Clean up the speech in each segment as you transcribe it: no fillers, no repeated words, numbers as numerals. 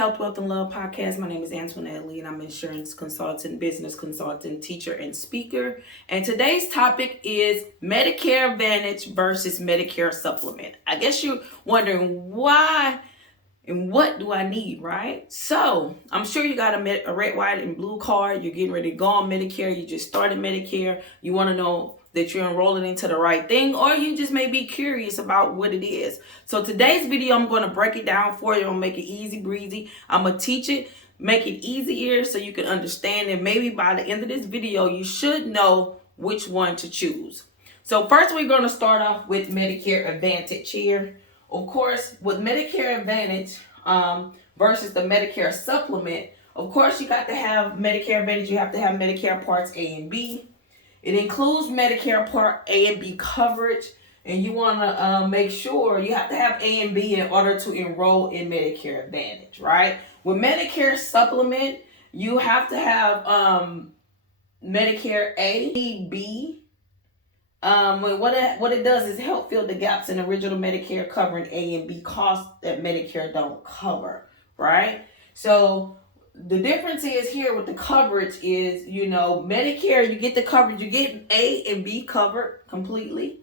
Health, Wealth, and Love podcast. My name is Antoinette Lee, and I'm an insurance consultant, business consultant, teacher, and speaker. And today's topic is Medicare Advantage versus Medicare Supplement. I guess you're wondering why and what do I need, right? So I'm sure you got a red, white, and blue card. You're getting ready to go on Medicare. You just started Medicare. You want to know that you're enrolling into the right thing, or you just may be curious about what it is. So today's video, I'm going to break it down for you. I'm going to make it easy breezy. I'm going to teach it, make it easier so you can understand, and maybe by the end of this video, you should know which one to choose. So first, we're going to start off with Medicare Advantage here. Of course, with Medicare Advantage versus the Medicare Supplement, of course, you got to have Medicare Advantage. You have to have Medicare Parts A and B. It includes Medicare Part A and B coverage, and you want to make sure you have to have A and B in order to enroll in Medicare Advantage, right? With Medicare Supplement, you have to have Medicare A, B. What it does is help fill the gaps in original Medicare covering A and B costs that Medicare don't cover, right? So the difference is here with the coverage is, Medicare, you get the coverage, you get A and B covered completely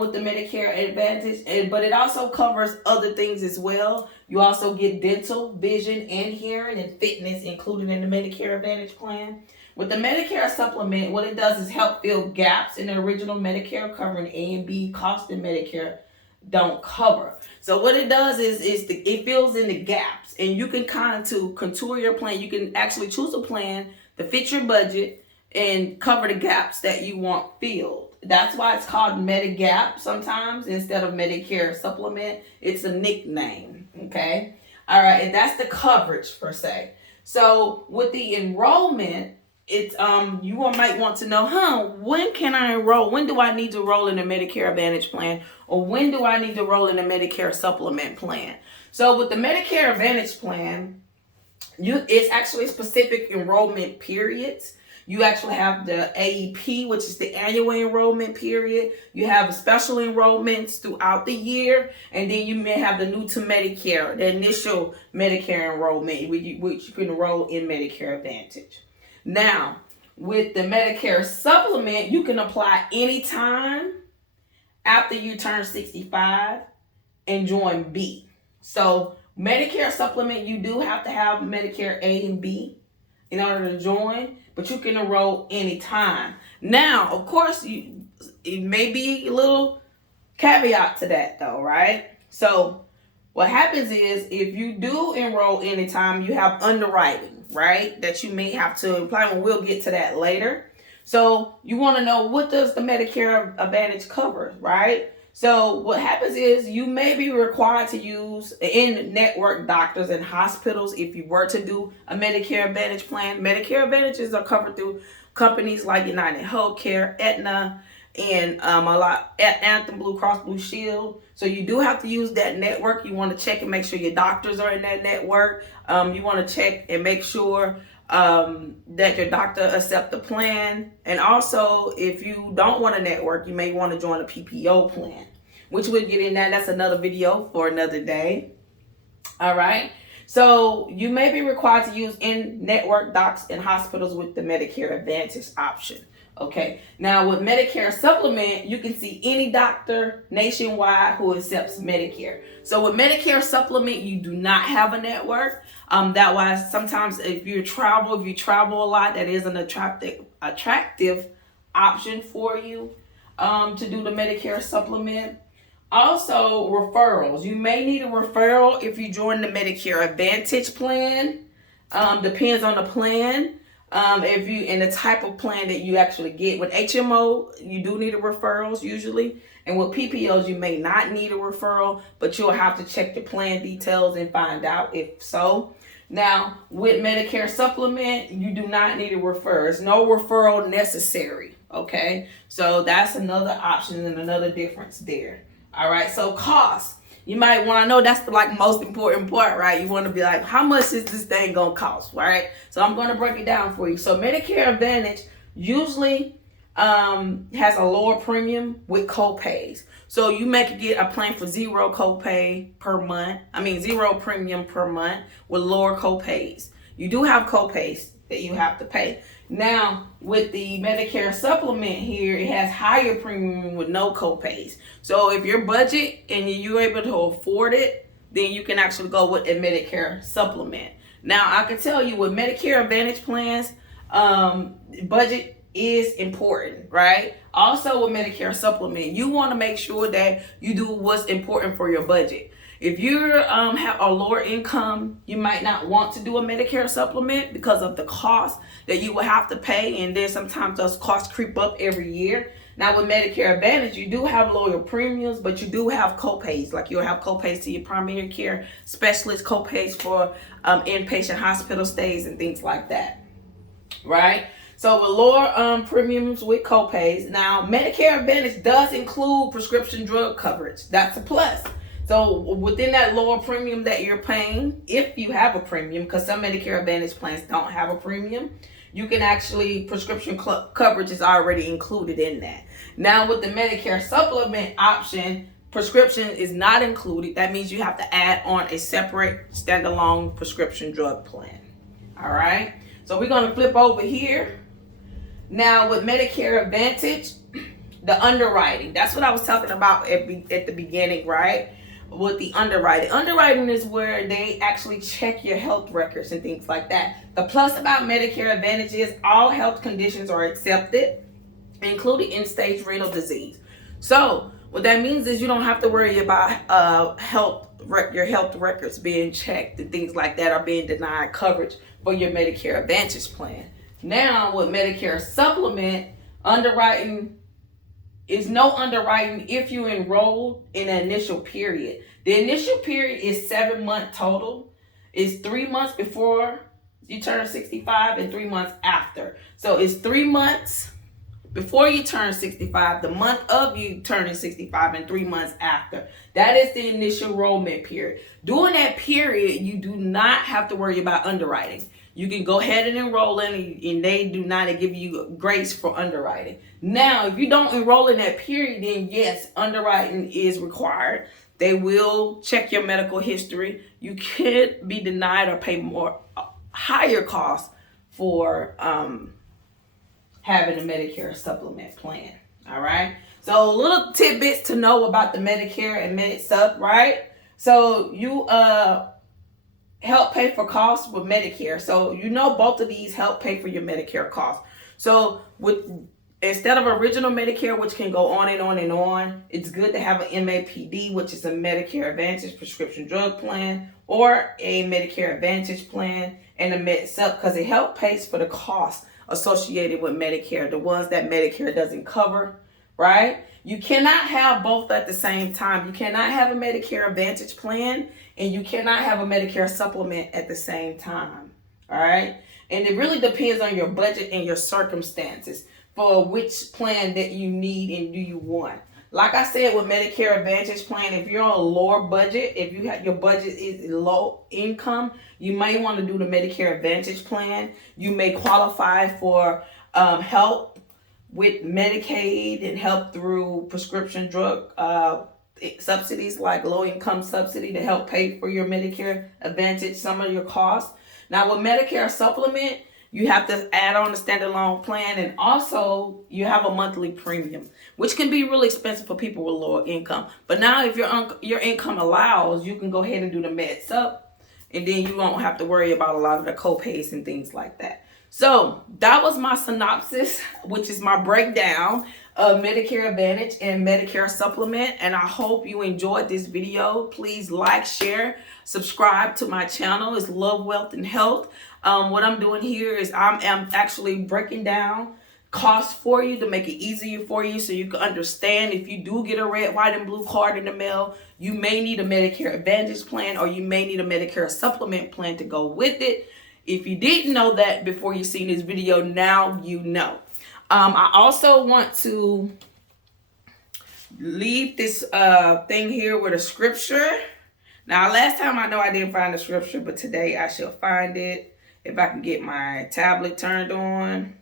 with the Medicare Advantage, but it also covers other things as well. You also get dental, vision, and hearing and fitness included in the Medicare Advantage plan. With the Medicare Supplement, what it does is help fill gaps in the original Medicare covering A and B costs that Medicare don't cover. So what it does is it fills in the gaps, and you can kind of to contour your plan. You can actually choose a plan to fit your budget and cover the gaps that you want filled. That's why it's called Medigap sometimes instead of Medicare Supplement. It's a nickname, okay? All right, and that's the coverage per se. So with the enrollment, it's you might want to know, when can I enroll? When do I need to enroll in a Medicare Advantage plan, or when do I need to enroll in a Medicare Supplement plan? So with the Medicare Advantage plan, it's actually specific enrollment periods. You actually have the AEP, which is the annual enrollment period. You have special enrollments throughout the year, and then you may have the new to Medicare, the initial Medicare enrollment, which you can enroll in Medicare Advantage. Now, with the Medicare Supplement, you can apply anytime after you turn 65 and join B. So Medicare Supplement, you do have to have Medicare A and B in order to join, but you can enroll anytime. Now, of course, it may be a little caveat to that though, right? So what happens is if you do enroll anytime, you have underwriting, right, that you may have to apply, and we'll get to that later. So you want to know, what does the Medicare Advantage cover, right? So what happens is you may be required to use in-network doctors and hospitals if you were to do a Medicare Advantage plan. Medicare Advantages are covered through companies like United Healthcare, Aetna, and Anthem, Blue Cross Blue Shield. So you do have to use that network. You want to check and make sure your doctors are in that network. You want to check and make sure that your doctor accepts the plan. And also, if you don't want a network, you may want to join a PPO plan, which we'll get in that. That's another video for another day. All right. So you may be required to use in-network docs and hospitals with the Medicare Advantage option. Okay, now with Medicare Supplement, you can see any doctor nationwide who accepts Medicare. So with Medicare Supplement, you do not have a network. That why sometimes if you travel a lot, that is an attractive option for you to do the Medicare Supplement. Also, referrals. You may need a referral if you join the Medicare Advantage plan. Depends on the plan. If you and the type of plan that you actually get. With HMO, you do need a referrals usually, and with PPOs, you may not need a referral, but you'll have to check the plan details and find out if so. Now, with Medicare Supplement, you do not need a referral. There's no referral necessary. Okay, so that's another option and another difference there. All right, so cost. You might want to know, that's the most important part, right? You want to be like, how much is this thing going to cost, right? So I'm going to break it down for you. So Medicare Advantage, usually has a lower premium with co-pays. So you may get a plan for zero copay per month. Zero premium per month with lower co-pays. You do have co-pays that you have to pay. Now, with the Medicare supplement here, it has higher premium with no co-pays. So if your budget and you're able to afford it, then you can actually go with a Medicare supplement. Now, I can tell you with Medicare Advantage plans, budget is important, right? Also with Medicare supplement, you want to make sure that you do what's important for your budget. If you have a lower income, you might not want to do a Medicare supplement because of the cost that you will have to pay, and then sometimes those costs creep up every year. Now with Medicare Advantage, you do have lower premiums, but you do have co-pays. Like you'll have co-pays to your primary care specialist, co-pays for inpatient hospital stays and things like that, right? So with lower premiums with co-pays. Now Medicare Advantage does include prescription drug coverage. That's a plus. So within that lower premium that you're paying, if you have a premium, because some Medicare Advantage plans don't have a premium, you can actually, prescription coverage is already included in that. Now with the Medicare supplement option, prescription is not included. That means you have to add on a separate standalone prescription drug plan. All right. So we're going to flip over here. Now with Medicare Advantage, the underwriting, that's what I was talking about at the beginning, right? With the underwriting is where they actually check your health records and things like that. The plus about Medicare Advantage is all health conditions are accepted, including end-stage renal disease. So what that means is you don't have to worry about your health records being checked and things like that, or being denied coverage for your Medicare Advantage plan. Now with Medicare supplement, underwriting is no underwriting if you enrolled in an initial period. The initial period is 7 months total. It's 3 months before you turn 65 and 3 months after. So it's 3 months before you turn 65, the month of you turning 65, and 3 months after. That is the initial enrollment period. During that period, you do not have to worry about underwriting. You can go ahead and enroll in, and they do not give you grace for underwriting. Now, if you don't enroll in that period, then yes, underwriting is required. They will check your medical history. You could be denied or pay higher costs for having a Medicare supplement plan. All right. So little tidbits to know about the Medicare and MedSup, right? So you help pay for costs with Medicare. So both of these help pay for your Medicare costs. So instead of original Medicare, which can go on and on and on, it's good to have an MAPD, which is a Medicare Advantage prescription drug plan, or a Medicare Advantage plan, and a MedSup, because it helps pay for the costs associated with Medicare, the ones that Medicare doesn't cover, right? You cannot have both at the same time. You cannot have a Medicare Advantage plan and you cannot have a Medicare supplement at the same time, all right? And it really depends on your budget and your circumstances for which plan that you need and do you want. Like I said, with Medicare Advantage plan, if you're on a lower budget, if your budget is low income, you may want to do the Medicare Advantage plan. You may qualify for help with Medicaid and help through prescription drug subsidies, like low income subsidy, to help pay for your Medicare Advantage, some of your costs. Now with Medicare supplement, you have to add on a standalone plan, and also you have a monthly premium, which can be really expensive for people with lower income. But now if your income allows, you can go ahead and do the MedSup, and then you won't have to worry about a lot of the co-pays and things like that. So that was my synopsis, which is my breakdown of Medicare Advantage and Medicare Supplement. And I hope you enjoyed this video. Please like, share, subscribe to my channel. It's Love, Wealth, and Health. What I'm doing here is I'm actually breaking down costs for you to make it easier for you, so you can understand if you do get a red, white, and blue card in the mail, you may need a Medicare Advantage plan, or you may need a Medicare Supplement plan to go with it. If you didn't know that before you seen this video, now you know. I also want to leave this thing here with a scripture. Now, last time I know I didn't find the scripture, but today I shall find it if I can get my tablet turned on.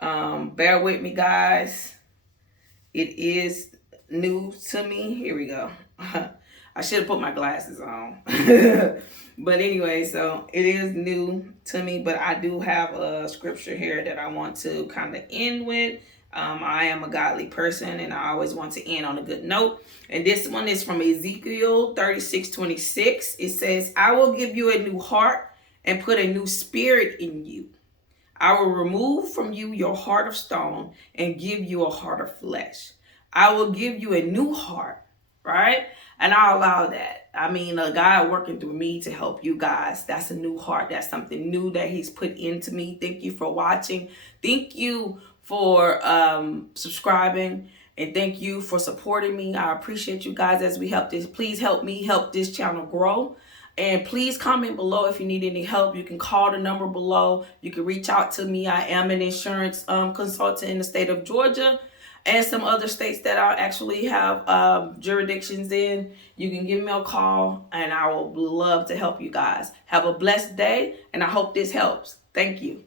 Bear with me, guys. It is new to me. Here we go. I should have put my glasses on. But anyway, so it is new to me, but I do have a scripture here that I want to kind of end with. I am a godly person, and I always want to end on a good note. And this one is from Ezekiel 36:26. It says, I will give you a new heart and put a new spirit in you. I will remove from you your heart of stone and give you a heart of flesh. I will give you a new heart, right? And I'll allow that. I mean, a God working through me to help you guys. That's a new heart. That's something new that he's put into me. Thank you for watching. Thank you for subscribing. And thank you for supporting me. I appreciate you guys as we help this. Please help me help this channel grow. And please comment below if you need any help. You can call the number below. You can reach out to me. I am an insurance consultant in the state of Georgia and some other states that I actually have jurisdictions in. You can give me a call, and I will love to help you guys. Have a blessed day, and I hope this helps. Thank you.